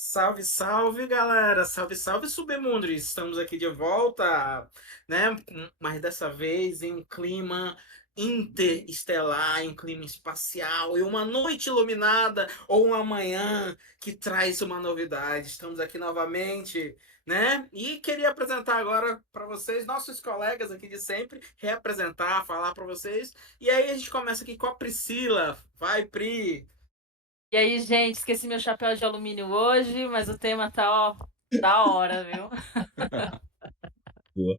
Salve, salve, galera! Salve, salve, submundres! Estamos aqui de volta, né? Mas dessa vez em um clima interestelar, em um clima espacial, e uma noite iluminada ou uma manhã que traz uma novidade. Estamos aqui novamente, né? E queria apresentar agora para vocês, nossos colegas aqui de sempre, reapresentar, falar para vocês. E aí a gente começa aqui com a Priscila. Vai, Pri! E aí, gente, esqueci meu chapéu de alumínio hoje, mas o tema tá, ó, da hora, viu? Boa.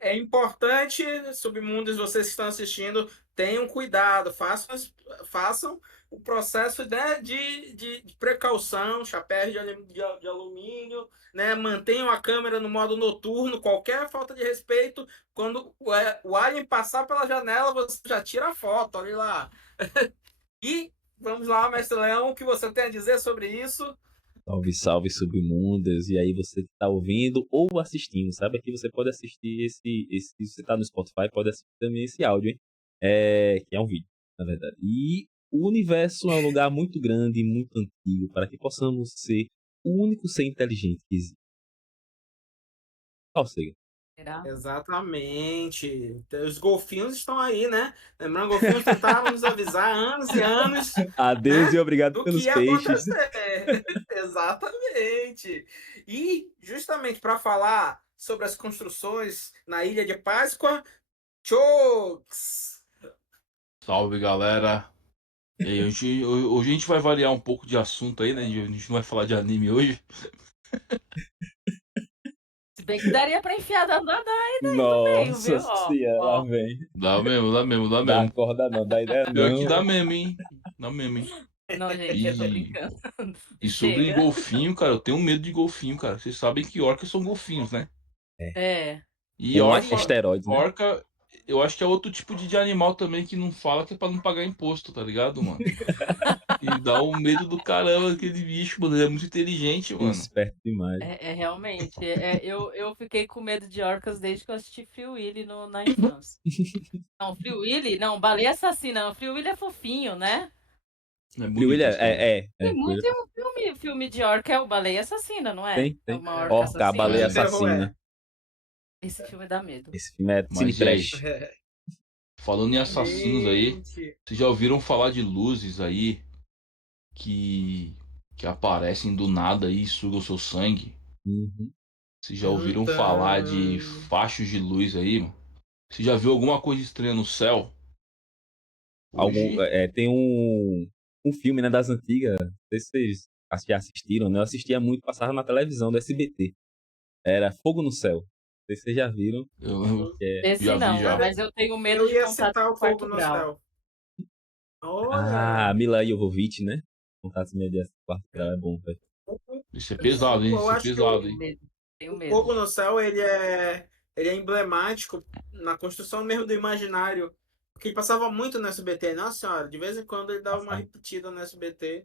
É importante, submundos, vocês que estão assistindo, tenham cuidado, façam o processo, né, de precaução, chapéu de alumínio, né, mantenham a câmera no modo noturno, qualquer falta de respeito, quando o alien passar pela janela, você já tira a foto, olha lá. E vamos lá, mestre Leão, o que você tem a dizer sobre isso? Salve, salve, submundas. E aí, você que tá ouvindo ou assistindo, sabe? Aqui você pode assistir se você tá no Spotify, pode assistir também esse áudio, hein? Que é um vídeo, na verdade. E o universo é um lugar muito grande e muito antigo para que possamos ser o único ser inteligente que existe. Qual seja? Será? Exatamente. Os golfinhos estão aí, né? Lembrando, golfinhos tentaram nos avisar há anos e anos, Adeus e né? obrigado Do que pelos ia peixes. acontecer. Exatamente. E justamente para falar sobre as construções na Ilha de Páscoa, Chokes. Salve, galera. E aí, hoje a gente vai variar um pouco de assunto aí, né? A gente não vai falar de anime hoje. Se bem que daria pra enfiar da aí daí no meio, Nossa viu? Ó, senhora, lá ó. vem. Dá mesmo, dá mesmo, dá Dá mesmo. corda não, dá ideia Pior que não. dá mesmo, hein? Dá mesmo, hein? Não, gente, eu tô E, brincando. e sobre Chega. golfinho, cara, eu tenho medo de golfinho, cara. Vocês sabem que orcas são golfinhos, né? É, E Um sim. asteroide, né? orca, eu acho que é outro tipo de animal também que não fala que é pra não pagar imposto, tá ligado, mano? E dá um medo do caramba aquele bicho, mano. Ele é muito inteligente, mano. Esperto demais. É realmente. Eu fiquei com medo de orcas desde que eu assisti Free Willy na infância. Não, Free Willy? Não, Baleia Assassina. Não, Free Willy é fofinho, né? É Free Willy bonito esse também. Tem Free muito, Willy tem um filme de orca, é o Baleia Assassina, não é? tem, É tem. uma orca Orca, a Filme baleia de assassina. terror, assassina. é. Esse filme dá medo. Esse filme é cine Mas e aí? trash. Falando em assassinos aí, Gente. vocês já ouviram falar de luzes aí que que aparecem do nada aí e sugam o seu sangue? Uhum. Vocês já ouviram falar de Então. fachos de luz aí, mano? Você já viu alguma coisa estranha no céu? Hoje, Tem um filme, né, das antigas. Não sei se vocês já assistiram, né? Eu assistia muito, passava na televisão do SBT. Era Fogo no Céu. Não sei se vocês já viram. eu Esse já vi não, já. Olha, mas eu tenho medo eu de ia contato citar com o Fogo quarto no grau. Céu. Olha. Mila Jovovich, né? Contatos imediatos do quarto grau é bom, velho. Isso é pesado, hein? Eu Isso é acho que pesado, Tenho hein? medo, tenho o medo. Fogo no Céu ele é emblemático na construção mesmo do imaginário, porque ele passava muito no SBT, nossa senhora, de vez em quando ele dava uma Passava. repetida no SBT.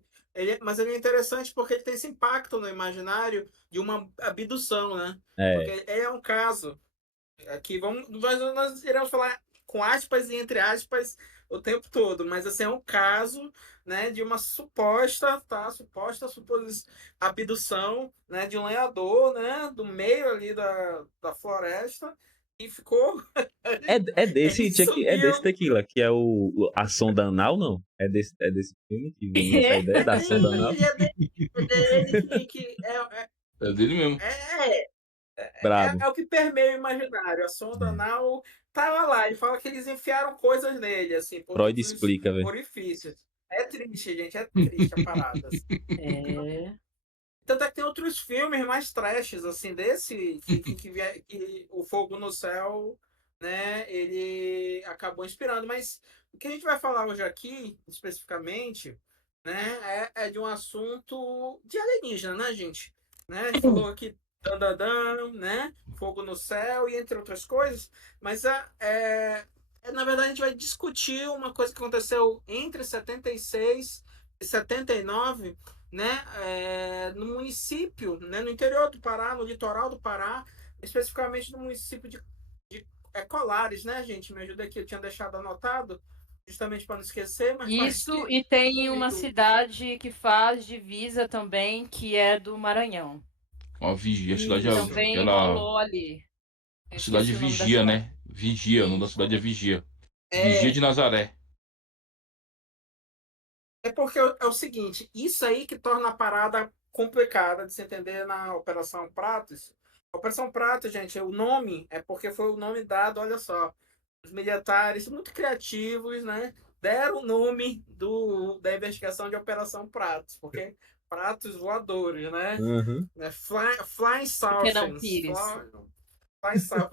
Mas ele é interessante porque ele tem esse impacto no imaginário de uma abdução, né? É, Porque é um caso. Aqui nós iremos falar com aspas e entre aspas o tempo todo, mas assim é um caso, né, de uma suposta abdução, né, de um lenhador, né, do meio ali da floresta e ficou ele é desse sumiu. tequila, que é a sonda anal, não? É desse filme que vem essa ideia da sonda Sim, anal? é dele que É dele mesmo. é, Brabo. é o que permeia o imaginário. A sonda É. anal tava lá. Ele fala que eles enfiaram coisas nele, assim, por Freud todos os explica, velho. orifícios. É triste, gente. É triste a parada. Assim. É. Tanto é que tem outros filmes mais trashes, assim, desse, que o Fogo no Céu, né, ele acabou inspirando. Mas o que a gente vai falar hoje aqui, especificamente, né, é de um assunto de alienígena, né, gente? Né? A gente falou aqui Dandadan, né? Fogo no Céu e entre outras coisas, mas na verdade a gente vai discutir uma coisa que aconteceu entre 76 e 79, né, no município, né, no interior do Pará, no litoral do Pará, especificamente no município de Colares, né, gente? Me ajuda aqui, eu tinha deixado anotado. justamente para não esquecer, mas parece Isso, que e tem uma sumiu. cidade que faz divisa também, que é do Maranhão. Ó, Vigia, a cidade Isso. Também aquela. rolou ali. Eu A cidade esqueci o nome da Vigia, cidade. né? Vigia, o nome da Isso. cidade é Vigia. Vigia É, de Nazaré. é porque é o seguinte, isso aí que torna a parada complicada de se entender na Operação Pratos. A Operação Pratos, gente, o nome é porque foi o nome dado, olha só, os militares muito criativos, né? Deram o nome da investigação de Operação Pratos, porque pratos voadores, né? Uhum. Flying Por que não Saucers. Pires?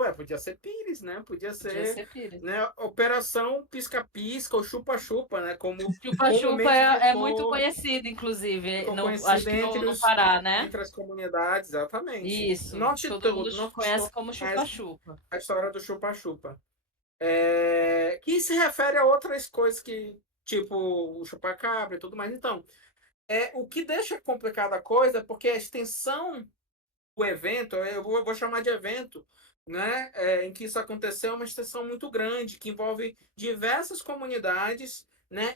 Ué, podia ser Pires, né? Podia Podia ser, ser Pires. né? Operação Pisca-Pisca ou Chupa-Chupa, né? Como Chupa-chupa comumente é muito conhecido, inclusive, ficou acho conhecido que no Pará, né? entre as comunidades, exatamente. Isso. Norte Todo mundo todo, norte conhece todo como conhece chupa-chupa. a história do Chupa-Chupa. Que se refere a outras coisas que, tipo, o chupa-cabra e tudo mais. Então, o que deixa complicada a coisa é porque a extensão o evento, eu vou chamar de evento, né, em que isso aconteceu, é uma extensão muito grande, que envolve diversas comunidades, né,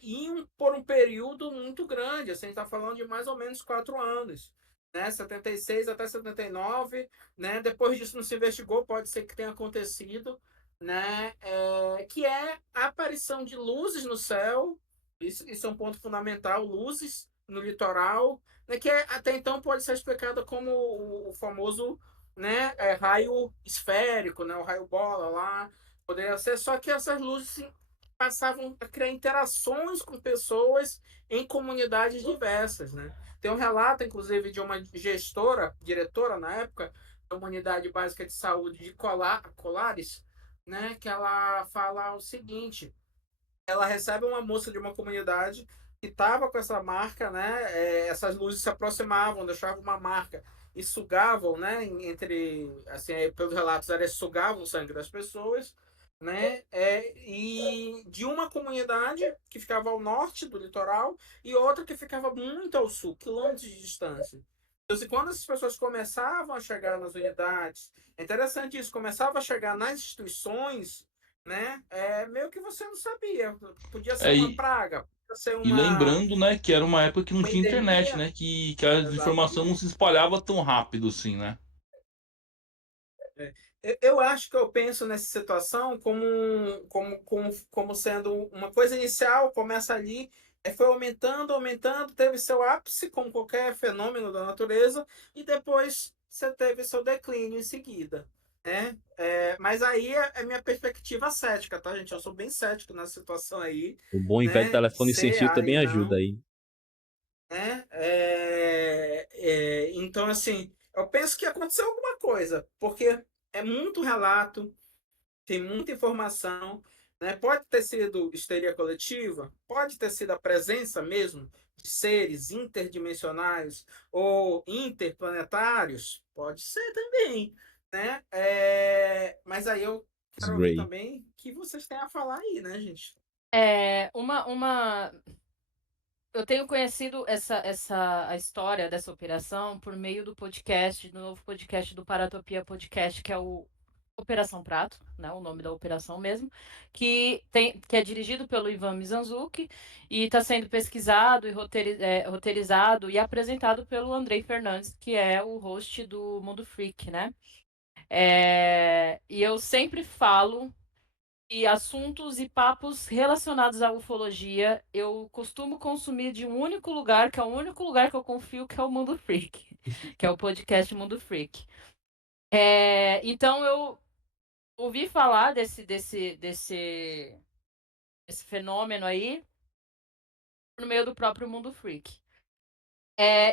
por um período muito grande. Assim, a gente está falando de mais ou menos 4 anos. Né, 76 até 79, né? Depois disso não se investigou, pode ser que tenha acontecido, né? Que é a aparição de luzes no céu, isso é um ponto fundamental, luzes no litoral, né, que até então pode ser explicado como o famoso, né, raio esférico, né, o raio bola lá, poderia ser, só que essas luzes passavam a criar interações com pessoas em comunidades diversas, né? Tem um relato, inclusive, de uma gestora, diretora na época, da Unidade Básica de Saúde de Colares, né, que ela fala o seguinte: ela recebe uma moça de uma comunidade que estava com essa marca, né? Essas luzes se aproximavam, deixavam uma marca e sugavam, né? Entre, assim, pelos relatos, elas sugavam o sangue das pessoas, né? E de uma comunidade que ficava ao norte do litoral e outra que ficava muito ao sul, quilômetros de distância. Então, assim, quando essas pessoas começavam a chegar nas unidades, é interessante isso, começavam a chegar nas instituições, né? Meio que você não sabia. Podia ser É, uma praga, podia ser e lembrando, né, que era uma época que não uma tinha internet, endemia. né? Que a informação não Exatamente. se espalhava tão rápido assim, né? Eu acho que eu penso nessa situação como sendo uma coisa inicial, começa ali, foi aumentando, aumentando, teve seu ápice, como qualquer fenômeno da natureza, e depois você teve seu declínio em seguida. Né? Mas aí é minha perspectiva cética, tá, gente? Eu sou bem cético nessa situação aí, O bom e velho né? telefone sem Se fio há também e ajuda não. aí. Né? Então, assim, eu penso que aconteceu alguma coisa, porque é muito relato, tem muita informação, né? Pode ter sido histeria coletiva, pode ter sido a presença mesmo de seres interdimensionais ou interplanetários, pode ser também, né? Mas aí eu Os quero ouvir Grey. também o que vocês têm a falar aí, né, gente? Uma eu tenho conhecido a história dessa operação por meio do novo podcast do Paratopia Podcast, que é o Operação Prato, né, o nome da operação mesmo, que é dirigido pelo Ivan Mizanzuki e está sendo pesquisado e roteirizado e apresentado pelo Andrei Fernandes, que é o host do Mundo Freak, né? E eu sempre falo e assuntos e papos relacionados à ufologia, eu costumo consumir de um único lugar, que é o único lugar que eu confio, que é o Mundo Freak, que é o podcast Mundo Freak. Então eu ouvi falar desse fenômeno aí por meio do próprio Mundo Freak.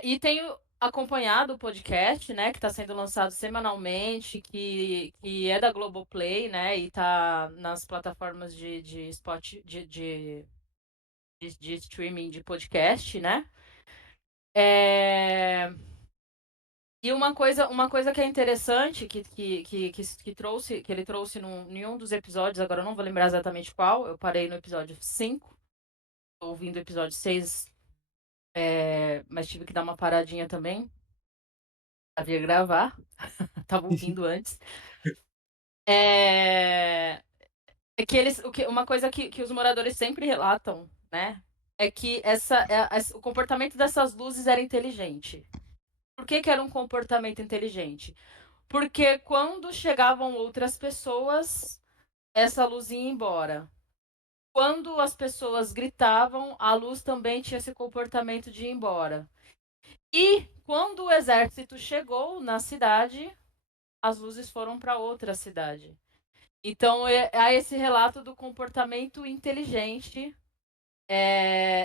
E tenho acompanhado o podcast, né, que está sendo lançado semanalmente, que é da Globoplay, né, e está nas plataformas de de streaming de podcast, né? É, E uma coisa que é interessante que ele trouxe em um dos episódios, agora eu não vou lembrar exatamente qual, eu parei no episódio 5, tô ouvindo o episódio 6, mas tive que dar uma paradinha também pra vir gravar, tava ouvindo antes. É, É que uma coisa que os moradores sempre relatam, né? É que o comportamento dessas luzes era inteligente. Por que era um comportamento inteligente? Porque quando chegavam outras pessoas, essa luz ia embora. Quando as pessoas gritavam, a luz também tinha esse comportamento de ir embora. E quando o exército chegou na cidade, as luzes foram para outra cidade. Então, há esse relato do comportamento inteligente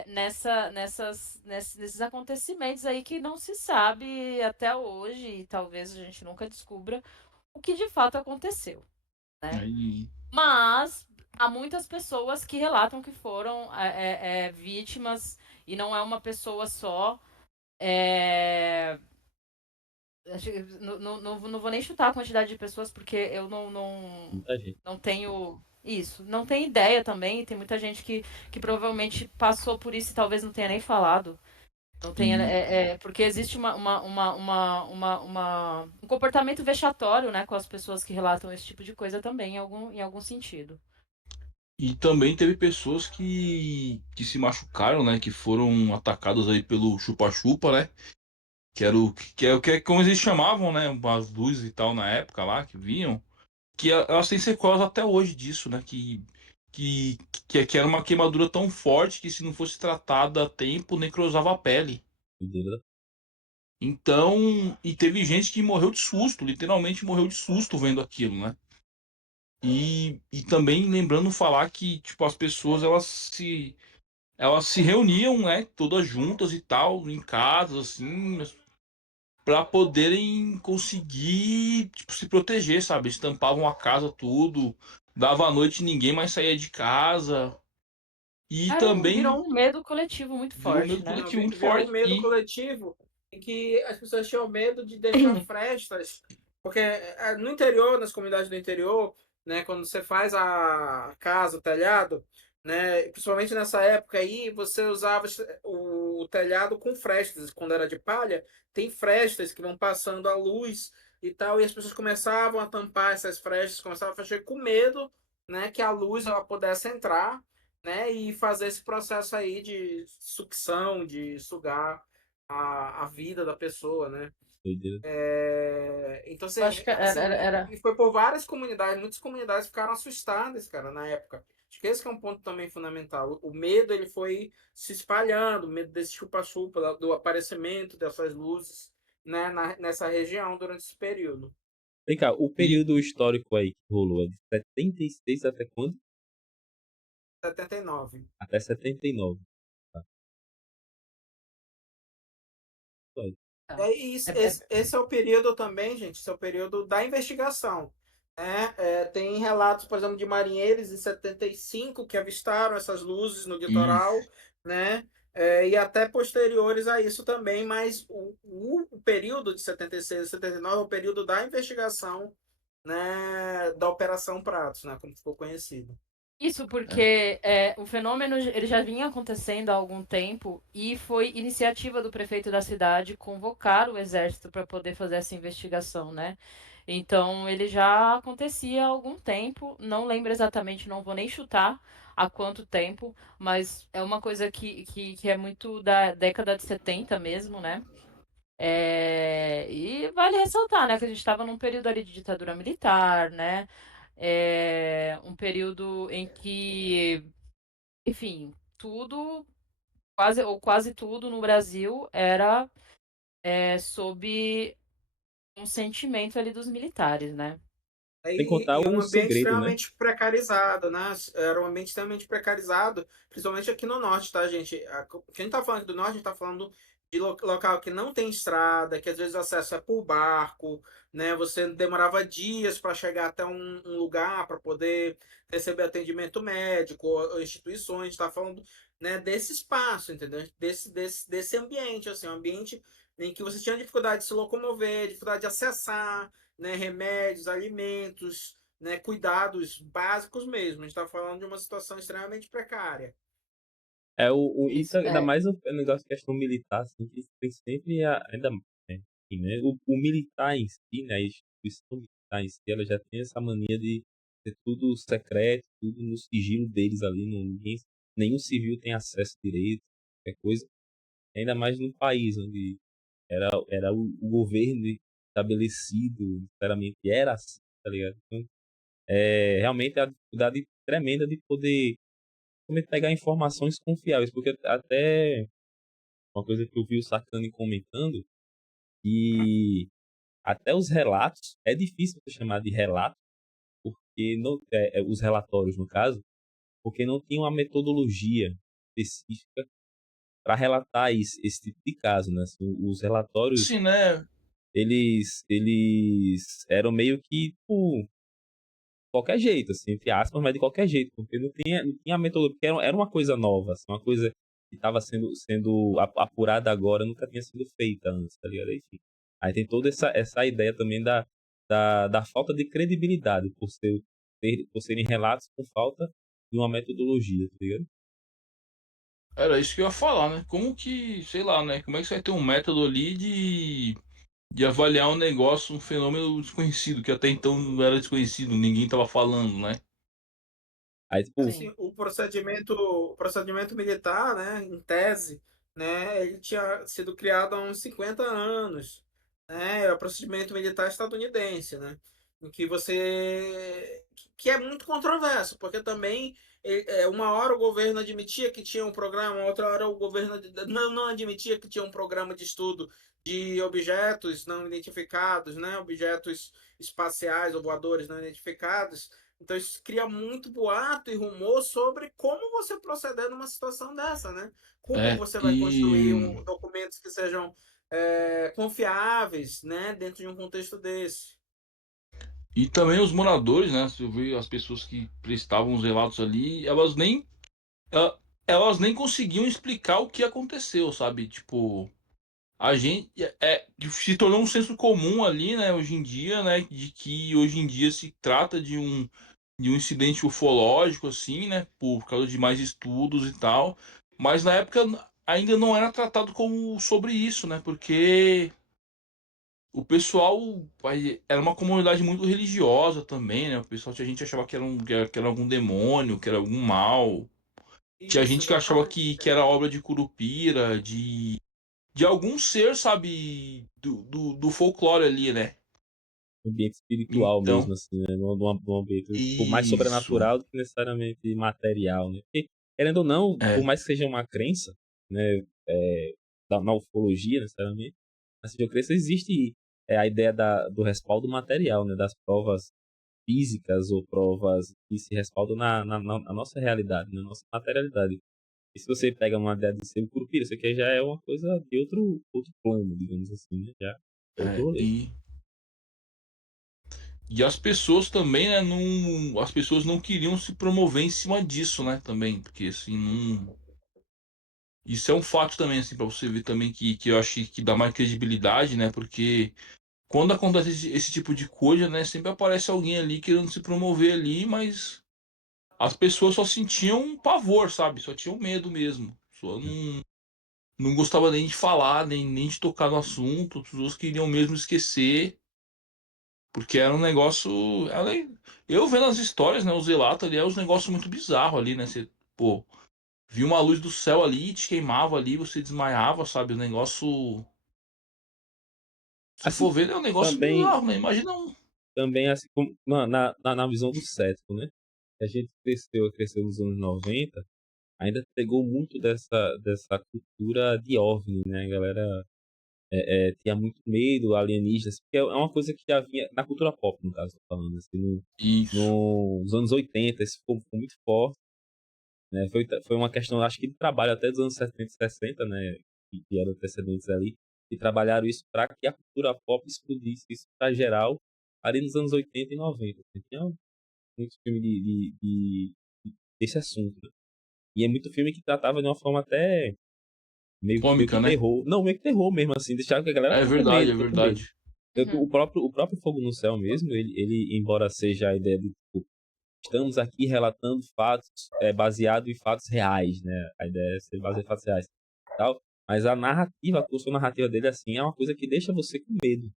nesses acontecimentos aí que não se sabe até hoje, e talvez a gente nunca descubra o que de fato aconteceu, né? Aí, Mas há muitas pessoas que relatam que foram vítimas, e não é uma pessoa só. É, não vou nem chutar a quantidade de pessoas, porque eu Muita gente. não tenho isso. Não tenho ideia também. Tem muita gente que provavelmente passou por isso e talvez não tenha nem falado. Não tenha, e, porque existe um comportamento vexatório, né, com as pessoas que relatam esse tipo de coisa também, em algum sentido. e também teve pessoas que se machucaram, né? Que foram atacadas aí pelo chupa-chupa, né? Que é como eles chamavam, né? As luzes e tal na época lá, que vinham. Elas têm sequelas até hoje disso, né? Que, que era uma queimadura tão forte que se não fosse tratada a tempo, necrosava a pele. Entendeu? Então, e teve gente que morreu de susto, literalmente morreu de susto vendo aquilo, né? E também lembrando falar que, tipo, as pessoas elas se reuniam, né, todas juntas e tal, em casas assim, para poderem conseguir, tipo, se proteger, sabe? Estampavam a casa tudo, dava a noite e ninguém mais saía de casa. E também Virou um medo coletivo muito virou um medo forte, né? Não, coletivo muito virou um forte. medo E coletivo em que as pessoas tinham medo de deixar frestas, porque no interior, nas comunidades do interior, né, quando você faz a casa, o telhado, né, principalmente nessa época aí, você usava o telhado com frestas, quando era de palha, tem frestas que vão passando a luz e tal, e as pessoas começavam a tampar essas frestas, começavam a fechar com medo, né, que a luz ela pudesse entrar, né? E fazer esse processo aí de sucção, de sugar a vida da pessoa, né? Doideira. Então, Eu acho que e foi por várias comunidades, muitas comunidades ficaram assustadas, cara, na época. Acho que esse que é um ponto também fundamental. O medo, ele foi se espalhando, o medo desse chupa-chupa, do aparecimento dessas luzes, né, nessa região durante esse período. Vem cá, o e período histórico aí que rolou é de 76 até quando? 79. Até 79. Tá. Esse é o período também, gente, esse é o período da investigação. Né? Tem relatos, por exemplo, de marinheiros em 75 que avistaram essas luzes no litoral, isso. né? E até posteriores a isso também, mas o período de 76 a 79 é o período da investigação, né, da Operação Pratos, né, como ficou conhecido. Isso É. porque o fenômeno ele já vinha acontecendo há algum tempo e foi iniciativa do prefeito da cidade convocar o exército para poder fazer essa investigação, né? Então ele já acontecia há algum tempo, não lembro exatamente, não vou nem chutar há quanto tempo, mas é uma coisa que é muito da década de 70 mesmo, né? E vale ressaltar, né, que a gente estava num período ali de ditadura militar, né? Um período em que, enfim, tudo, quase tudo no Brasil era sob um sentimento ali dos militares, né? Sem contar E um o ambiente segredo, né? extremamente precarizado, né? Era um ambiente extremamente precarizado, principalmente aqui no norte, tá, gente? Quem tá falando do norte, a gente tá falando de local que não tem estrada, que às vezes o acesso é por barco, né? Você demorava dias para chegar até um lugar para poder receber atendimento médico ou instituições. A gente tá falando, né, desse espaço, entendeu? Desse ambiente, assim, um ambiente em que você tinha dificuldade de se locomover, dificuldade de acessar, né, remédios, alimentos, né, cuidados básicos mesmo. A gente está falando de uma situação extremamente precária. Isso Isso, ainda mais o negócio de questão militar, assim, que tem sempre ainda, enfim, né? O militar em si, né? A instituição militar em si, ela já tem essa mania de ser tudo secreto, tudo no sigilo deles ali, nenhum civil tem acesso direito, qualquer coisa. Ainda mais num país onde era o governo estabelecido, sinceramente, era assim, tá ligado? Então, realmente é a dificuldade tremenda de poder pegar informações confiáveis, porque até uma coisa que eu vi o Sacani comentando, que até os relatos, é difícil você chamar de relato, porque não, os relatórios, no caso, porque não tinha uma metodologia específica para relatar esse tipo de caso, né? Assim, os relatórios, Sim, né? eles eram meio que, tipo, qualquer jeito, assim, entre aspas, mas de qualquer jeito, porque não tinha metodologia, porque era uma coisa nova, assim, uma coisa que estava sendo apurada agora, nunca tinha sido feita antes, tá ligado? Enfim. Aí tem toda essa ideia também da falta de credibilidade, por serem relatos com falta de uma metodologia, tá ligado? Era isso que eu ia falar, né? Como que, sei lá, né? Como é que você vai ter um método ali de avaliar um negócio, um fenômeno desconhecido, que até então não era desconhecido, ninguém tava falando, né? Aí, tipo, Sim. Assim, o procedimento militar, né, em tese, né, ele tinha sido criado há uns 50 anos, né, é o procedimento militar estadunidense, né, em que que é muito controverso, porque também uma hora o governo admitia que tinha um programa, outra hora o governo não admitia que tinha um programa de estudo de objetos não identificados, né, objetos espaciais ou voadores não identificados. Então isso cria muito boato e rumor sobre como você proceder numa situação dessa, né? Como É, você vai construir e, documentos que sejam confiáveis, né? Dentro de um contexto desse. e também os moradores, né? Se eu ver as pessoas que prestavam os relatos ali, ah, elas nem conseguiam explicar o que aconteceu, sabe? Tipo, a gente se tornou um senso comum ali, né, hoje em dia, né, de que hoje em dia se trata de um incidente ufológico, assim, né, por causa de mais estudos e tal, mas na época ainda não era tratado como sobre isso, né, porque o pessoal era uma comunidade muito religiosa também, né, o pessoal tinha gente que achava que era algum demônio, que era algum mal, tinha Isso, gente que achava exatamente. que era obra de Curupira, de algum ser, sabe, do folclore ali, né? ambiente espiritual Então, mesmo, assim, né? Num ambiente tipo, mais isso. sobrenatural do que necessariamente material, né? Porque, querendo ou não, por É, mais que seja uma crença, né, na ufologia, necessariamente, mas se eu crença, existe a ideia do respaldo material, né? Das provas físicas ou provas que se respaldam na nossa realidade, na nossa materialidade. E se você pega uma ideia de ser um curupira, isso aqui já é uma coisa de outro plano, digamos assim, né? Já é outro é, rolê. e as pessoas também, né, não, as pessoas não queriam se promover em cima disso, né, também, porque assim, não, isso é um fato também, assim, para você ver também que eu acho que dá mais credibilidade, né, porque quando acontece esse tipo de coisa, né, sempre aparece alguém ali querendo se promover ali, mas as pessoas só sentiam pavor, sabe, só tinham medo mesmo, só não gostava nem de falar, nem de tocar no assunto, as pessoas queriam mesmo esquecer, porque era um negócio. Eu vendo as histórias, né? Os relatos ali, é um negócio muito bizarro ali, né? Você, pô, viu uma luz do céu ali, te queimava ali, você desmaiava, sabe? O negócio. Se Assim, for ver, é um negócio também, bizarro, né? Imagina um. também assim, como, na visão do cético, né? A gente cresceu nos anos 90, ainda pegou muito dessa cultura de OVNI, né? A galera tinha muito medo, alienígenas, porque é uma coisa que já vinha na cultura pop, no caso, tô falando, assim, Isso. nos anos 80, isso ficou muito forte, né? Foi uma questão, acho que de trabalho até dos anos 70 e 60, né? Que eram antecedentes ali, e trabalharam isso para que a cultura pop explodisse isso para geral, ali nos anos 80 e 90. Assim, tinha muito filme desse assunto, né? E é muito filme que tratava de uma forma até meio que Cômica, né? terror. Não, meio que terror mesmo, assim, deixava que a galera É fica com verdade, medo, é fica com medo. verdade. Uhum. O próprio Fogo no Céu mesmo, ele embora seja a ideia de, tipo, estamos aqui relatando fatos baseado em fatos reais, né? A ideia é ser baseado em fatos reais e tal. Mas a narrativa, a construção narrativa dele, assim, é uma coisa que deixa você com medo.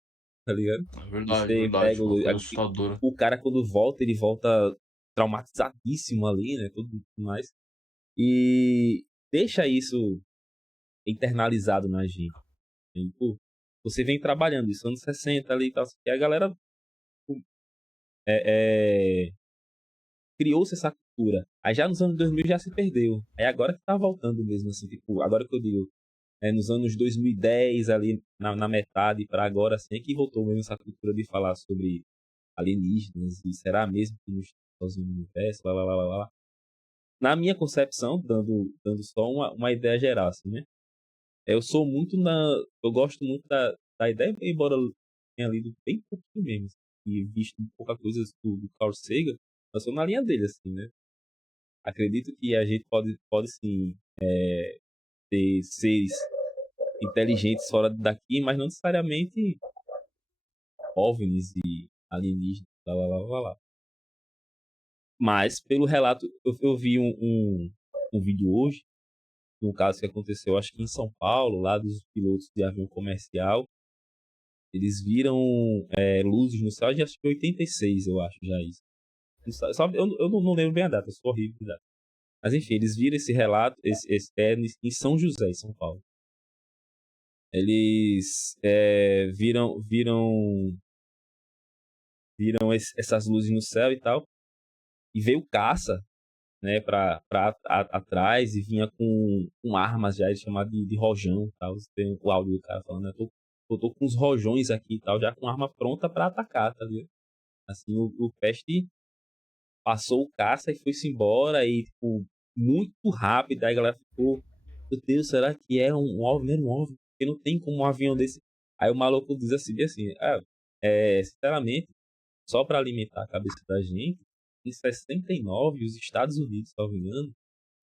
tá ligado? É E verdade, você verdade. pega Uma coisa assustadora. o cara quando volta, ele volta traumatizadíssimo ali, né? Tudo mais. E deixa isso internalizado na gente. E, pô, você vem trabalhando isso, anos 60 ali e tal. E a galera pô, criou-se essa cultura. Aí já nos anos 2000 já se perdeu. Aí agora que tá voltando mesmo, assim, tipo, agora que eu digo, nos anos 2010, ali na metade pra agora, assim, é que voltou mesmo essa cultura de falar sobre alienígenas e será mesmo que nos sozinho no universo, lá, lá, lá, lá, lá. Na minha concepção, dando só uma ideia geral, assim, né? Eu gosto muito da ideia, embora eu tenha lido bem pouquinho mesmo, assim, e visto pouca coisa do Carl Sagan, eu sou na linha dele, assim, né? Acredito que a gente pode sim, ter seres inteligentes fora daqui, mas não necessariamente OVNIs e alienígenas, lá, lá, lá, lá, lá. Mas, pelo relato, eu vi um vídeo hoje, de um caso que aconteceu, acho que em São Paulo, lá dos pilotos de avião comercial. Eles viram luzes no céu de acho que 86, eu acho, já isso. Eu não lembro bem a data, eu sou horrível de data. Mas enfim, eles viram esse relato em São José, em São Paulo. Eles viram essas luzes no céu e tal. E veio caça, né, atrás e vinha com armas já, chamado de rojão e tal. Você tem o áudio do cara falando, né? Eu tô com uns rojões aqui e tal, já com arma pronta pra atacar, tá ligado? Assim, o Peste passou o caça e foi-se embora e, tipo, muito rápido. Aí a galera ficou, meu Deus, será que é um OVNI? Não era um OVNI, porque não tem como um avião desse. Aí o maluco diz assim, sinceramente, só para alimentar a cabeça da gente, em 69, os Estados Unidos, se não me engano,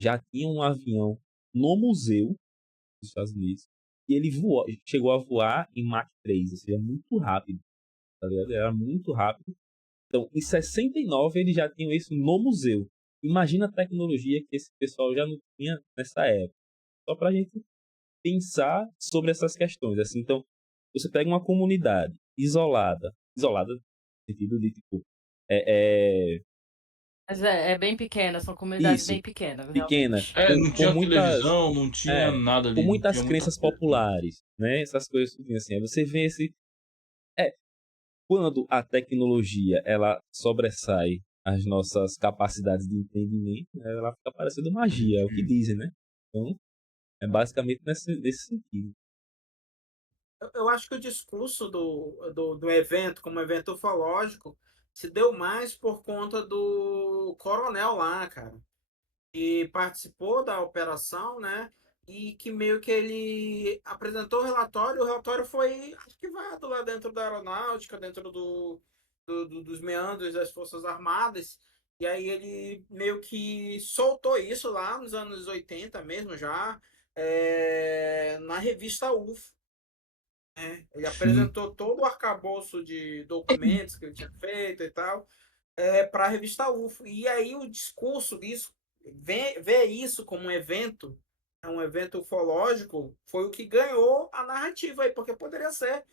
já tinham um avião no museu dos Estados Unidos e ele chegou a voar em Mach 3, ou seja, muito rápido, tá ligado? Era muito rápido. Então, em 69, eles já tinham isso no museu. Imagina a tecnologia que esse pessoal já não tinha nessa época. Só pra gente pensar sobre essas questões. Assim, então, você pega uma comunidade isolada no sentido de, tipo, Mas é bem pequena, são comunidades isso, bem pequenas, pequena, realmente. Não com tinha muitas, televisão, não tinha nada com ali, não muitas tinha muita crenças coisa. populares, né? Essas coisas tudo assim. Aí você vê quando a tecnologia ela sobressai as nossas capacidades de entendimento, né, ela fica parecendo magia, é o que dizem, né? Então, é basicamente nesse sentido. Eu acho que o discurso do evento, como evento ufológico, se deu mais por conta do coronel lá, cara, que participou da operação, né? E que meio que ele apresentou o relatório foi arquivado lá dentro da aeronáutica, dentro dos meandros das Forças Armadas. E aí ele meio que soltou isso lá nos anos 80 mesmo, já, na revista UFO. Ele Sim. apresentou todo o arcabouço de documentos que ele tinha feito e tal, para a revista UFO. E aí o discurso disso, ver isso como um evento ufológico, foi o que ganhou a narrativa aí, porque poderia ser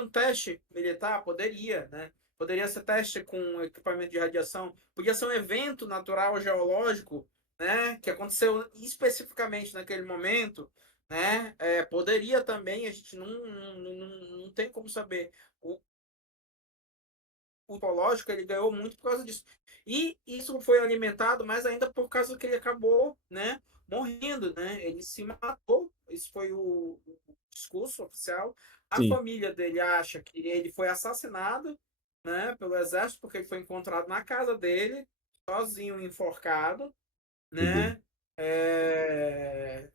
um teste militar, poderia, né? Poderia ser teste com equipamento de radiação, podia ser um evento natural geológico, né? Que aconteceu especificamente naquele momento, né? Poderia também, a gente não tem como saber. O ufológico ele ganhou muito por causa disso. E isso foi alimentado mais ainda por causa que ele acabou, né, morrendo, né? Ele se matou. Esse foi o discurso oficial. A Sim, família dele acha que ele foi assassinado, né, pelo exército porque ele foi encontrado na casa dele, sozinho, enforcado, que doido. né? É,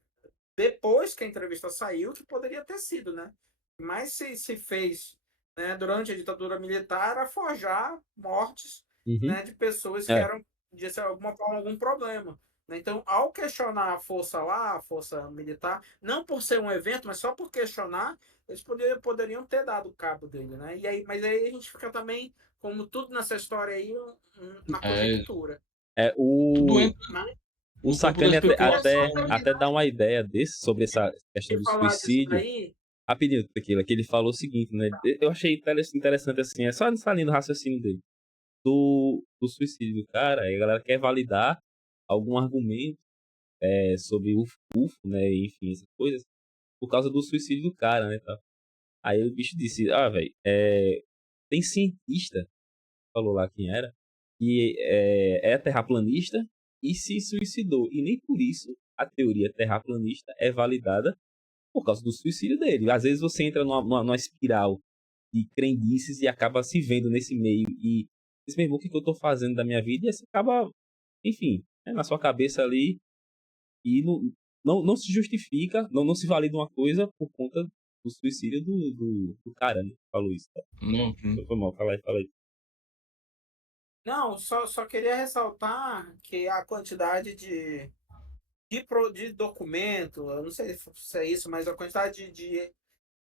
depois que a entrevista saiu, que poderia ter sido, né? Mas se fez, né, durante a ditadura militar a forjar mortes, Uhum. né, de pessoas que É, eram, de alguma forma, algum problema. Né? Então, ao questionar a força lá, a força militar, não por ser um evento, mas só por questionar, eles poderiam ter dado cabo dele, né? E aí, mas aí a gente fica também, como tudo nessa história aí, na É, conjectura. é tudo o, entra Mas o no campo da Sacani eu queria só especulação, né? até terminar dá uma ideia desse sobre essa questão de do falar disso suicídio. daí. Rapidinho, Tequila, que ele falou o seguinte, né? Eu achei interessante assim, é só nessa linha do raciocínio dele. Do suicídio do cara, aí a galera quer validar algum argumento sobre o UFO, né? Enfim, essas coisas, por causa do suicídio do cara, né? Tá? Aí o bicho disse, velho, tem cientista, falou lá quem era, que é terraplanista e se suicidou. E nem por isso a teoria terraplanista é validada por causa do suicídio dele. Às vezes você entra numa espiral de crendices e acaba se vendo nesse meio e diz, meu irmão, o que eu tô fazendo da minha vida? E aí você acaba, enfim, na sua cabeça ali e não se justifica, não se valida uma coisa por conta do suicídio do cara, né? Falou isso. Tá? Não, Foi mal, fala aí. Não, só queria ressaltar que a quantidade de documento, eu não sei se é isso, mas a quantidade de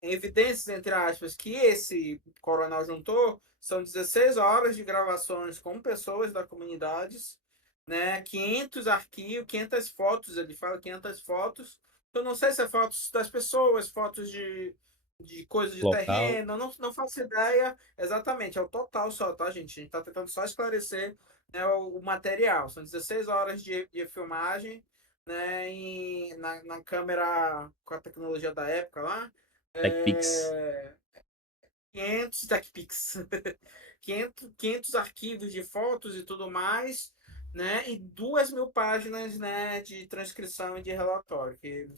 evidências, entre aspas, que esse coronel juntou são 16 horas de gravações com pessoas da comunidade, né? 500 arquivos, 500 fotos, ele fala 500 fotos. Eu não sei se é fotos das pessoas, fotos de coisas de Local. terreno, não faço ideia exatamente, é o total só, tá, gente? A gente tá tentando só esclarecer, né, o material. São 16 horas de filmagem, né, na câmera com a tecnologia da época lá. TechPix. 500 TechPix. 500 arquivos de fotos e tudo mais, né? E 2.000 páginas, né, de transcrição e de relatório, que,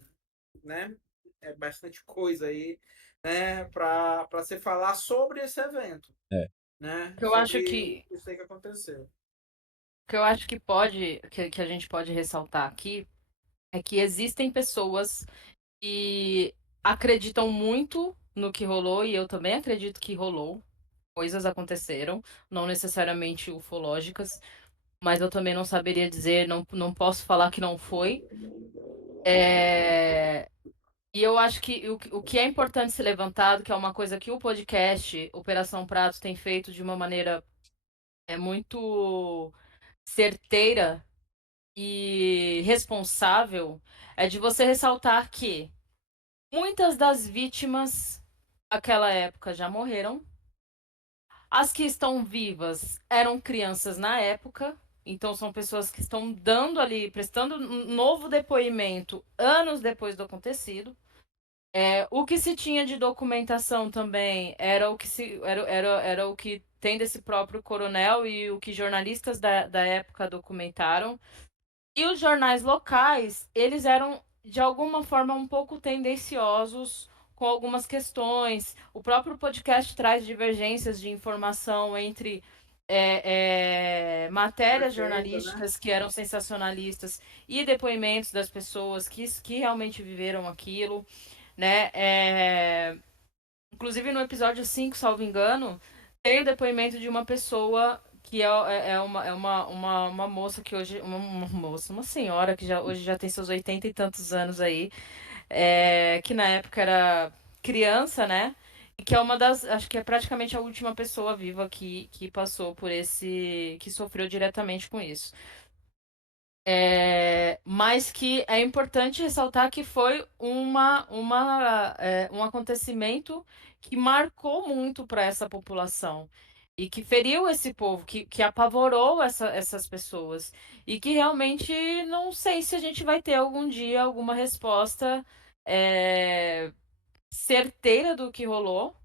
né, é bastante coisa aí, né, para se falar sobre esse evento, É. né? Que eu acho Sobre que, isso aí que aconteceu. que eu acho que pode, que a gente pode ressaltar aqui é que existem pessoas que acreditam muito no que rolou, e eu também acredito que rolou. Coisas aconteceram, não necessariamente ufológicas, mas eu também não saberia dizer, não posso falar que não foi. E eu acho que o que é importante ser levantado, que é uma coisa que o podcast Operação Prato tem feito de uma maneira muito certeira e responsável, é de você ressaltar que muitas das vítimas daquela época já morreram. As que estão vivas eram crianças na época, então são pessoas que estão dando ali, prestando um novo depoimento anos depois do acontecido. O que se tinha de documentação também era o que tem desse próprio coronel e o que jornalistas da época documentaram. E os jornais locais, eles eram, de alguma forma, um pouco tendenciosos com algumas questões. O próprio podcast traz divergências de informação entre matérias Perfeito, né? jornalísticas que eram sensacionalistas e depoimentos das pessoas que realmente viveram aquilo, né? Inclusive no episódio 5, salvo engano, tem o depoimento de uma pessoa que uma moça que hoje. Uma moça, uma senhora que hoje já tem seus 80 e tantos anos aí, que na época era criança, né? E que é uma das. Acho que é praticamente a última pessoa viva que passou por esse. Que sofreu diretamente com isso. Mas que é importante ressaltar que foi um acontecimento que marcou muito para essa população e que feriu esse povo, que apavorou essas pessoas e que realmente não sei se a gente vai ter algum dia alguma resposta certeira do que rolou.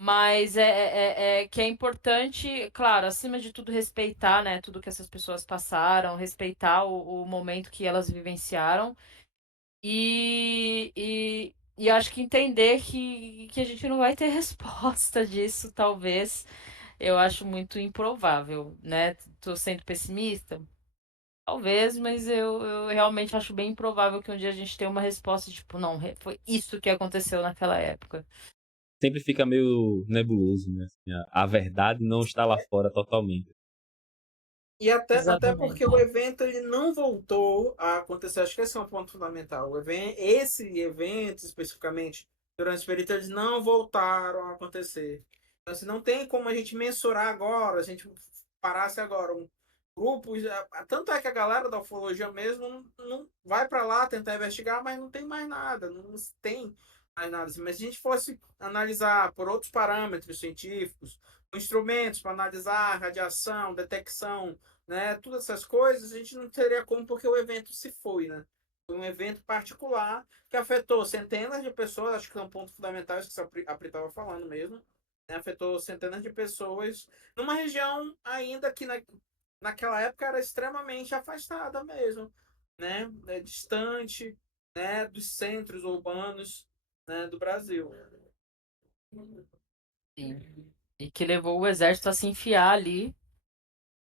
Mas que é importante, claro, acima de tudo, respeitar, né, tudo que essas pessoas passaram, respeitar o momento que elas vivenciaram e acho que entender que a gente não vai ter resposta disso, talvez. Eu acho muito improvável, né? Tô sendo pessimista? Talvez, mas eu realmente acho bem improvável que um dia a gente tenha uma resposta, tipo, não, foi isso que aconteceu naquela época. Sempre fica meio nebuloso, né? Assim, a verdade não está lá fora totalmente. E até Exatamente. porque o evento ele não voltou a acontecer. Acho que esse é um ponto fundamental. Esse evento, especificamente, durante os períodos, eles não voltaram a acontecer. Então, assim, não tem como a gente mensurar agora, a gente parasse agora um grupo. Tanto é que a galera da ufologia mesmo não vai para lá tentar investigar, mas não tem mais nada. Não tem mais nada assim. Mas se a gente fosse analisar por outros parâmetros científicos, com instrumentos para analisar radiação, detecção, né, todas essas coisas, a gente não teria como, porque o evento se foi, né? Foi um evento particular que afetou centenas de pessoas, acho que é um ponto fundamental, isso que a Pri estava falando mesmo, né? Afetou centenas de pessoas numa região ainda que naquela época era extremamente afastada mesmo, né? Distante, né, dos centros urbanos, né, do Brasil. Sim. E que levou o exército a se enfiar ali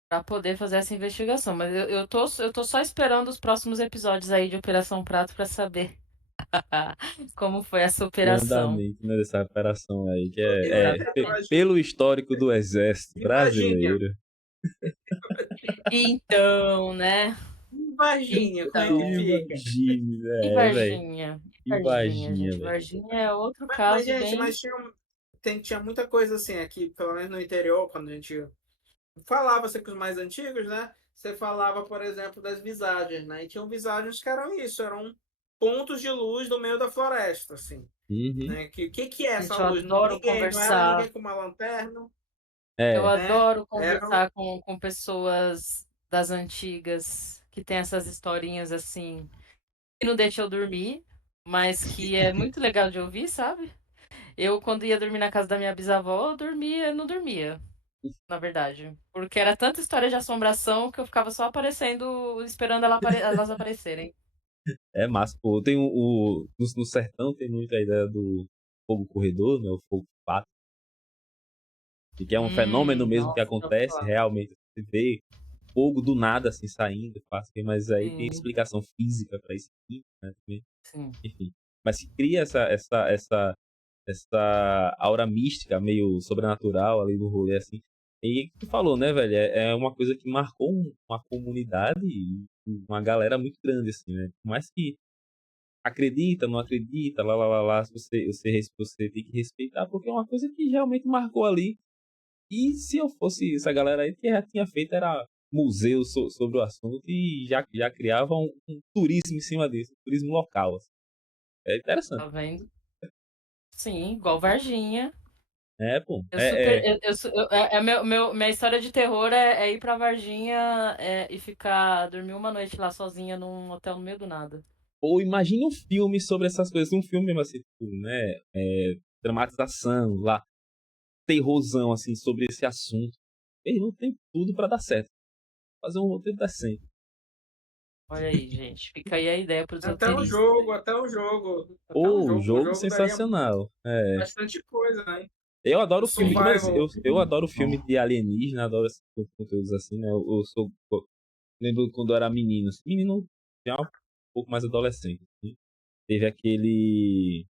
para poder fazer essa investigação. Mas eu tô só esperando os próximos episódios aí de Operação Prato para saber como foi essa O operação. andamento, né, dessa operação aí, que é Imagina, pelo histórico do Exército Brasileiro. Então, né? Varginha, como é que Então, fica? Imagine, e velho. Varginha? Varginha, Gente. velho. Varginha é outro Mas, caso gente, bem. tinha muita coisa assim aqui, pelo menos no interior, quando a gente falava assim, com os mais antigos, né? Você falava, por exemplo, das visagens, né? E tinham visagens que eram isso, eram pontos de luz no meio da floresta, assim, Uhum. né? Que é essa Gente, eu luz? adoro Ninguém, não era conversar. ninguém com uma lanterna, Eu É, né? adoro Eram conversar com pessoas das antigas que tem essas historinhas assim, que não deixam eu dormir, mas que é muito legal de ouvir, sabe? Eu, quando ia dormir na casa da minha bisavó, eu dormia, não dormia, na verdade. Porque era tanta história de assombração que eu ficava só aparecendo, esperando elas aparecerem. é massa. Pô, tem no sertão tem muita ideia do fogo corredor, né? O fogo fato, que é um fenômeno mesmo que Nossa, já ouvi acontece falar. realmente. Você vê fogo do nada assim saindo, fácil, mas aí tem Sim, explicação física para isso aqui, né? sim. Enfim. Mas se cria essa aura mística, meio sobrenatural ali do rolê, assim. E que tu falou, né, velho? É uma coisa que marcou uma comunidade e uma galera muito grande, assim, né? Por mais que acredita, não acredita, lá, você tem que respeitar, porque é uma coisa que realmente marcou ali. E se eu fosse essa galera aí, que já tinha feito era museu sobre o assunto e já criava um turismo em cima disso, um turismo local, assim. É interessante. Tá vendo? Sim, igual Varginha. É, pô. Eu super. Minha história de terror é ir pra Varginha e ficar. Dormir uma noite lá sozinha num hotel no meio do nada. Ou imagine um filme sobre essas coisas, um filme mesmo assim, tipo, né? Dramatização, lá, terrorzão, assim, sobre esse assunto. Ele não tem tudo pra dar certo. Fazer um roteiro decente. Olha aí, gente. Fica aí a ideia pros até um roteiristas. jogo, até um jogo, até um Ou jogo. O jogo jogo daria sensacional. É. bastante coisa, né? Eu O adoro filme, survival. eu adoro filme de alienígena, adoro esses conteúdos assim, né? Eu lembro quando eu era menino, assim, menino já um pouco mais adolescente, assim. Teve aquele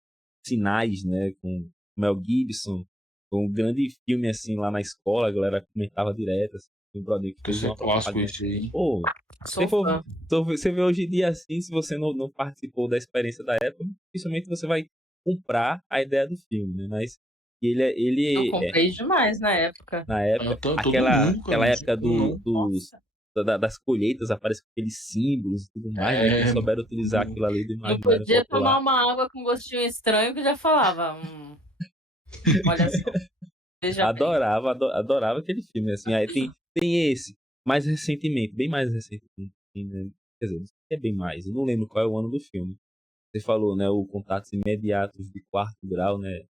Sinais, né, com Mel Gibson, foi um grande filme assim lá na escola, a galera comentava direto, assim, tem um brother que fez Esse é uma clássico propaganda. esse aí. Pô, Sou fã. você vê hoje em dia assim, se você não participou da experiência da época, dificilmente você vai comprar a ideia do filme, né? Mas Eu ele é, comprei demais na época. na época, Todo mundo, cara, aquela não sei época como não. Nossa. das colheitas, aparece com aqueles símbolos e tudo mais, né? Que eles É, souberam utilizar mano. aquilo ali do Não imaginário podia tomar popular. uma água com gostinho estranho que já falava. Olha só. Veja bem. Adorava aquele filme, assim. Aí tem esse, mais recentemente, bem mais recentemente, né? Quer dizer, é bem mais, eu não lembro qual é o ano do filme. Você falou, né, o Contatos Imediatos de Quarto Grau, né,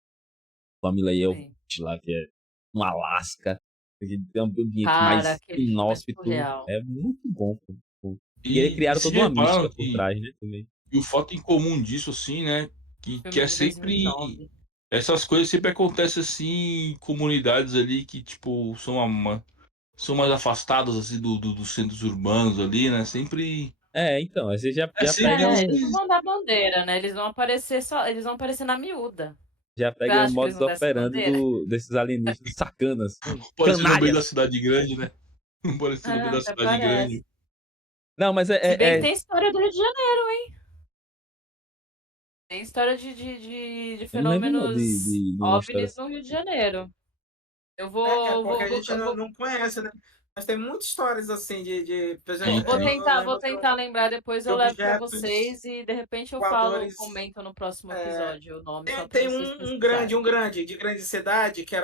família Sim. Elwood lá, que é no Alasca, que é um ambiente Cara, mais aquele filme é inóspito, surreal. é muito bom, pô. E eles E criaram se toda uma repararam mística por que trás, né, também. e o fato em comum disso, assim, né? Que Filme é de sempre. 2009. Essas coisas sempre acontecem assim em comunidades ali que, tipo, são mais afastadas assim dos centros urbanos ali, né? Sempre. Então, aí você É já sempre pega É, um, eles não vão dar bandeira, né? Eles vão aparecer só, eles vão aparecer na miúda. já Você pega o acha que eles modus vão dar essa operandi bandeira? desses alienígenas sacanas, parecer no meio da canalhas. cidade grande, né? Parecer no meio Ah, da até cidade parece. grande. Não, mas Se bem que tem história do Rio de Janeiro, hein? Tem história de eu não lembro não fenômenos de uma história OVNIs assim. no Rio de Janeiro. Eu É porque a gente vou. não conhece, né? Mas tem muitas histórias assim por exemplo, Vou Tem. eu vou lembro tentar lembrar, depois de eu levo para objetos vocês e de repente eu falo, voadores. comento no próximo episódio o nome só para Tem vocês um pesquisarem. grande, de grande cidade, que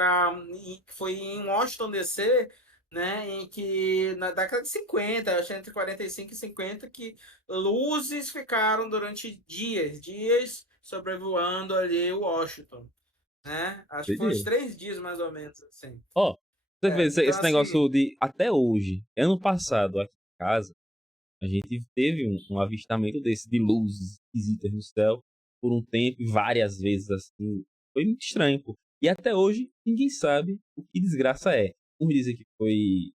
foi em Washington, DC, né, em que na década de 50, acho que entre 45 e 50, que luzes ficaram durante dias sobrevoando ali Washington, né? Acho que foi uns Doideira. 3 dias mais ou menos, assim. Ó, você vê Então, esse assim, negócio de até hoje, ano passado, aqui em casa, a gente teve um avistamento desse de luzes esquisitas no céu por um tempo e várias vezes assim. Foi muito estranho, pô. E até hoje ninguém sabe o que desgraça é. Um dizem que foi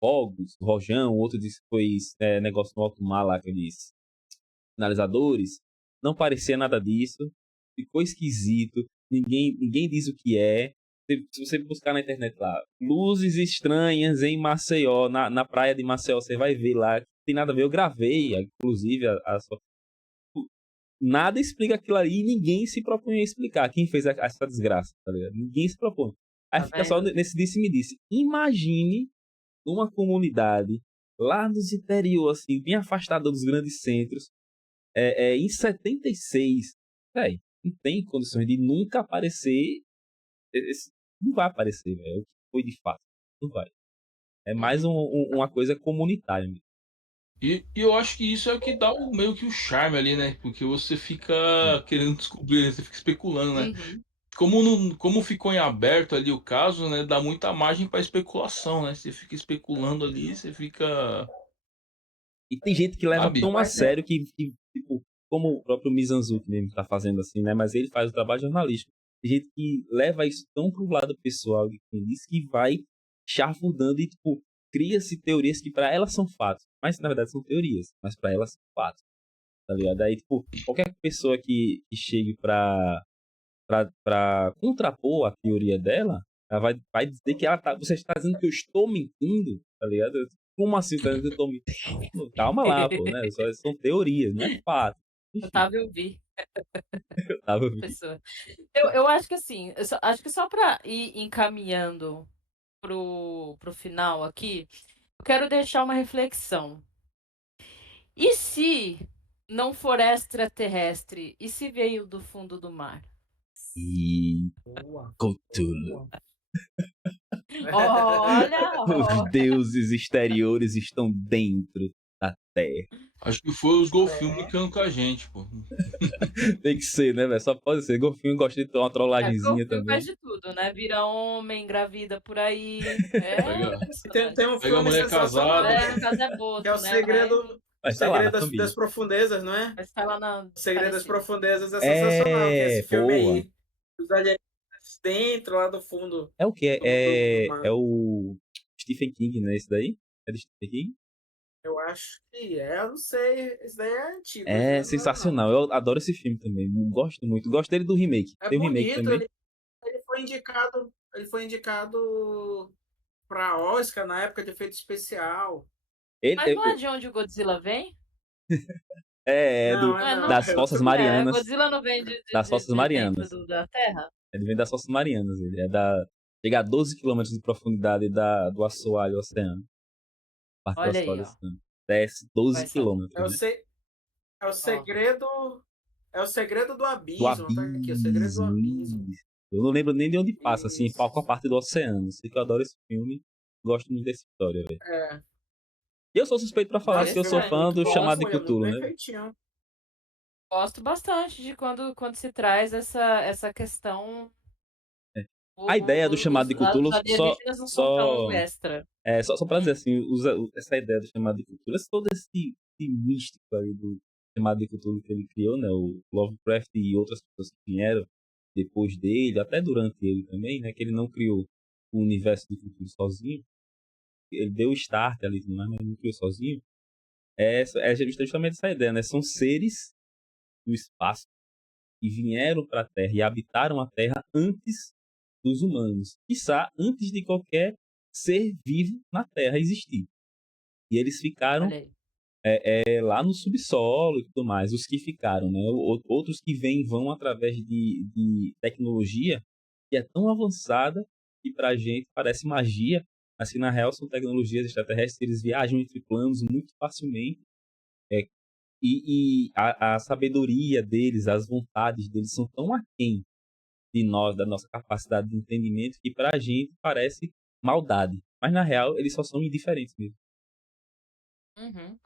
fogos, rojão, outro disse que foi negócio no alto mar lá, aqueles sinalizadores. Não parecia nada disso. Ficou esquisito. Ninguém diz o que é. Se você buscar na internet lá, luzes estranhas em Maceió, na praia de Maceió, você vai ver lá. Tem nada a ver. Eu gravei, inclusive, nada explica aquilo ali e ninguém se propõe a explicar. Quem fez essa desgraça, tá ligado? Ninguém se propõe. Aí Tá fica só vendo? nesse disse-me-disse. Imagine numa comunidade lá nos interior, assim, bem afastada dos grandes centros, em 76, véi, não tem condições de nunca aparecer. Não vai aparecer, velho. O que foi de fato. Não vai. É mais uma coisa comunitária mesmo. E eu acho que isso é o que dá meio que o charme ali, né? Porque você fica É. querendo descobrir, né? Você fica especulando, né? Uhum. Como ficou em aberto ali o caso, né? Dá muita margem para especulação, né? Você fica especulando ali, você fica. E tem gente que leva Sabe? tão a mas é, sério que tipo, como o próprio Mizanzuki mesmo tá fazendo assim, né? Mas ele faz o trabalho jornalístico. Tem gente que leva isso tão pro lado pessoal de quem diz que vai chafurdando e, tipo, cria-se teorias que pra elas são fatos. Mas na verdade são teorias, mas pra elas são fatos, tá ligado? Aí, tipo, qualquer pessoa que chegue pra contrapor a teoria dela, ela vai dizer que você está dizendo que eu estou mentindo, tá ligado? Como assim tá dizendo que eu estou mentindo? Calma lá, pô, né? São teorias, não é fato. Enfim, Otávio vi, eu tava vendo. pessoa. Eu acho que assim, acho que só para ir encaminhando pro final aqui, eu quero deixar uma reflexão. E se não for extraterrestre? E se veio do fundo do mar? E boa, Cthulhu. boa. Olha, Os deuses exteriores estão dentro da Terra. Acho que foi os golfinhos É. brincando com a gente, pô. Tem que ser, né, velho? Só pode ser. Golfinho gosta de ter uma porque o trollagemzinha filme faz também. de tudo, né? Vira homem, engravida por aí. É Pega, Tem impressionante. um pega a filme mulher casada. sensacional, É, no caso é que é boto, né? Mas, O Mas tá lá na Segredo família. das Profundezas, não é? mas tá lá na O Segredo das parecido. Profundezas é sensacional, que é esse É, filme boa. aí. Os alienígenas dentro lá do fundo É o que? do É mar. o Stephen King, né? Esse daí? É do Stephen King? Eu acho que é, eu não sei. Esse daí é antigo, esse É daí não é não. sensacional. Eu adoro esse filme também. Gosto muito. Gosto dele do remake. É Tem o remake bonito, também. ele foi indicado para Oscar na época de efeito especial. Ele, Mas não é de onde o Godzilla vem? é Não, Não é não? das é Fossas outro É, filme. Marianas. Godzilla não vem Das Fossas de dentro Marianas. da Terra? Ele vem das Fossas Marianas. Ele é da. Chega a 12 quilômetros de profundidade do assoalho oceano. Parte do Olha aí, assoalho ó. oceano. Desce 12 Vai saber. É o, quilômetros, né? se, é o Ó, segredo. É o segredo do Do abismo. Tá aqui, o segredo do abismo. abismo. Isso. Eu não lembro nem de onde passa, assim, Isso. qual a parte do oceano. Sei que eu adoro esse filme. Gosto muito dessa história, velho. É. E eu sou suspeito pra falar Nossa, que o eu filme sou é interessante. fã muito do bom, Chamado de pô, ele é muito Cthulhu, bem né? feitinho. Gosto bastante de quando se traz essa questão. É. A ideia do Chamado de Cthulhu Os alienígenas não são tão extra. só pra dizer assim, essa ideia do Chamado de Cthulhu, todo esse místico aí do Chamado de Cthulhu que ele criou, né? O Lovecraft e outras pessoas que vieram depois dele, até durante ele também, né? Que ele não criou o universo de Cthulhu sozinho. Ele deu o start ali, mas não criou sozinho. É justamente essa ideia, né? São seres do espaço que vieram para a Terra e habitaram a Terra antes dos humanos, quiçá antes de qualquer ser vivo na Terra existir. E eles ficaram Olha aí. lá no subsolo e tudo mais, os que ficaram, né? Outros que vêm e vão através de tecnologia que é tão avançada que pra gente parece magia, mas que na real são tecnologias extraterrestres, eles viajam entre planos muito facilmente. E a sabedoria deles, as vontades deles são tão aquém de nós, da nossa capacidade de entendimento, que pra gente parece maldade. Mas na real, eles só são indiferentes mesmo. Uhum.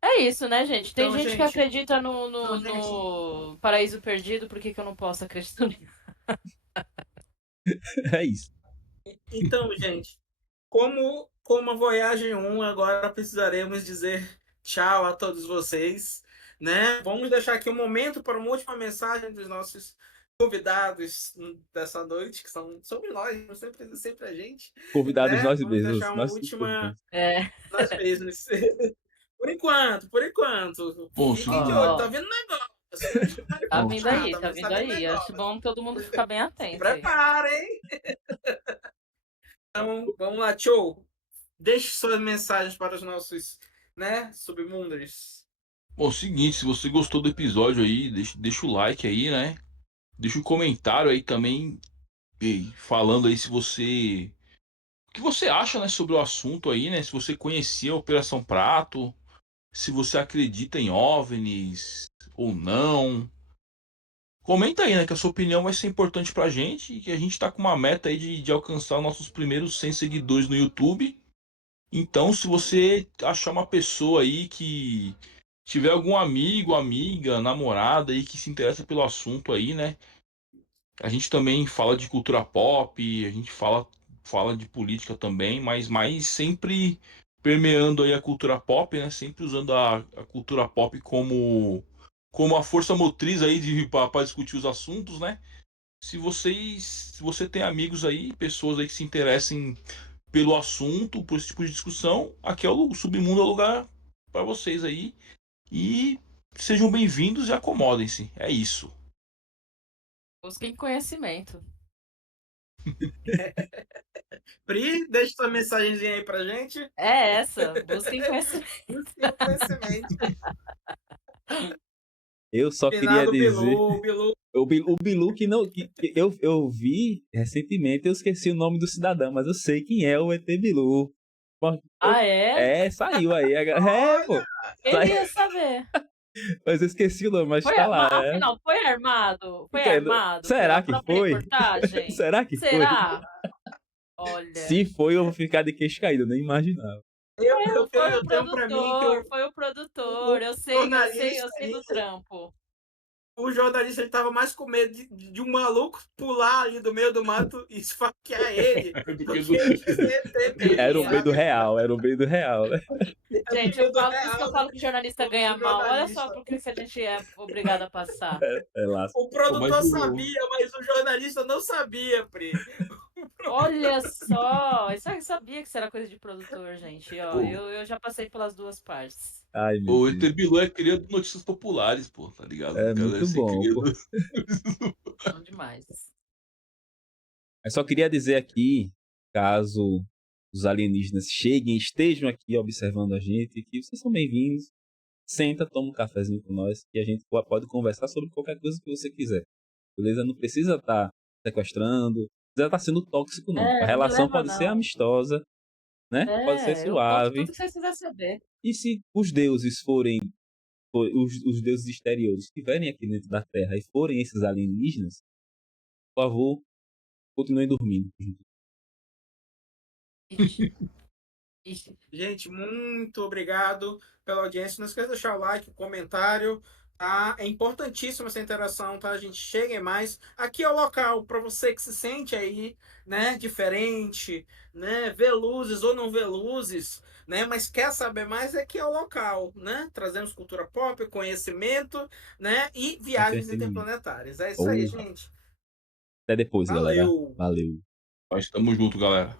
É isso, né, gente? Tem Então, gente que gente, acredita então, no paraíso perdido, por que eu não posso acreditar nisso? É isso. Então, gente, como a Voyagem 1, agora precisaremos dizer tchau a todos vocês, né? Vamos deixar aqui um momento para uma última mensagem dos nossos convidados dessa noite, que somos nós, sempre a gente, Convidados né? nós Vamos mesmos, deixar uma nós última É. nós mesmos. Por enquanto. Bom, Fiquem de seguinte. olho, Ó, tá vindo negócio. tá Bom, vindo seguinte. aí, tá Mas vindo tá vindo aí. Acho negócio. bom todo mundo ficar bem Se atento aí. preparem. Então, vamos lá, tchau. Deixe suas mensagens para os nossos, né, submunders. Bom, seguinte, se você gostou do episódio aí, deixa o like aí, né? Deixa um comentário aí também, falando aí se você. O que você acha, né, sobre o assunto aí, né? Se você conhecia a Operação Prato, se você acredita em OVNIs ou não. Comenta aí, né, que a sua opinião vai ser importante pra gente e que a gente tá com uma meta aí de alcançar nossos primeiros 100 seguidores no YouTube. Então, se você achar uma pessoa aí que tiver algum amigo, amiga, namorada aí que se interessa pelo assunto aí, né? A gente também fala de cultura pop, a gente fala de política também, mas mais sempre permeando aí a cultura pop, né? Sempre usando a cultura pop como a força motriz aí para discutir os assuntos, né? Se você tem amigos aí, pessoas aí que se interessem pelo assunto, por esse tipo de discussão, aqui é o Submundo, é o lugar para vocês aí. E sejam bem-vindos e acomodem-se. É isso. Busquem conhecimento. Pri, deixa sua mensagenzinha aí pra gente. É essa, busquem conhecimento. Busquem conhecimento. Eu só queria Finado dizer. Bilu. O Bilu que não. Que eu vi recentemente, eu esqueci o nome do cidadão, mas eu sei quem é o ET Bilu. Ah, é? Saiu aí. Pô. Ele ia saber. Mas eu esqueci o nome, mas Foi, tá lá. afinal, foi armado? Foi Entendo. armado Será pela que própria foi? reportagem? Será que foi? Será? Olha. Se foi, eu vou ficar de queixo caído, eu nem imaginava. Eu Foi o tenho pra mim que produtor, foi o produtor. Eu sei do trampo. o jornalista ele tava mais com medo de um maluco pular ali do meio do mato e esfaquear ele do que dizer ET. Era o Sabe? medo real, era o medo real, né? Gente, medo por isso que eu real falo que jornalista do ganha mal. Olha jornalista. só por que a gente é obrigado a passar. É lá. O produtor Mas sabia, mas o jornalista não sabia, Pri. Olha só, eu sabia que isso era coisa de produtor, gente. Ó, Pô. eu já passei pelas duas partes. Ai, meu O Deus. ET Bilu é criado de notícias populares, pô, tá ligado? É Galera, muito assim, bom, pô. Bom demais. Mas só queria dizer aqui, caso os alienígenas cheguem, estejam aqui observando a gente, que vocês são bem-vindos. Senta, toma um cafezinho com nós, que a gente pode conversar sobre qualquer coisa que você quiser. Beleza? Não precisa estar sequestrando, não precisa estar sendo tóxico, não. A relação pode ser amistosa, né? Pode ser Eu conto suave. tudo que vocês quiserem saber. E se os deuses forem, os deuses exteriores estiverem aqui dentro da Terra e forem esses alienígenas, por favor, continuem dormindo. Ixi. Ixi. Gente, muito obrigado pela audiência. Não esqueça de deixar o like, o comentário, tá? É importantíssima essa interação, tá? A gente chegue mais. Aqui é o local para você que se sente aí, né, diferente, né, vê luzes ou não vê luzes, né, mas quer saber mais, aqui é o local, né? Trazemos cultura pop, conhecimento, né, e viagens interplanetárias. É isso aí, gente. Até depois, galera. Valeu. Valeu. Nós estamos juntos, galera.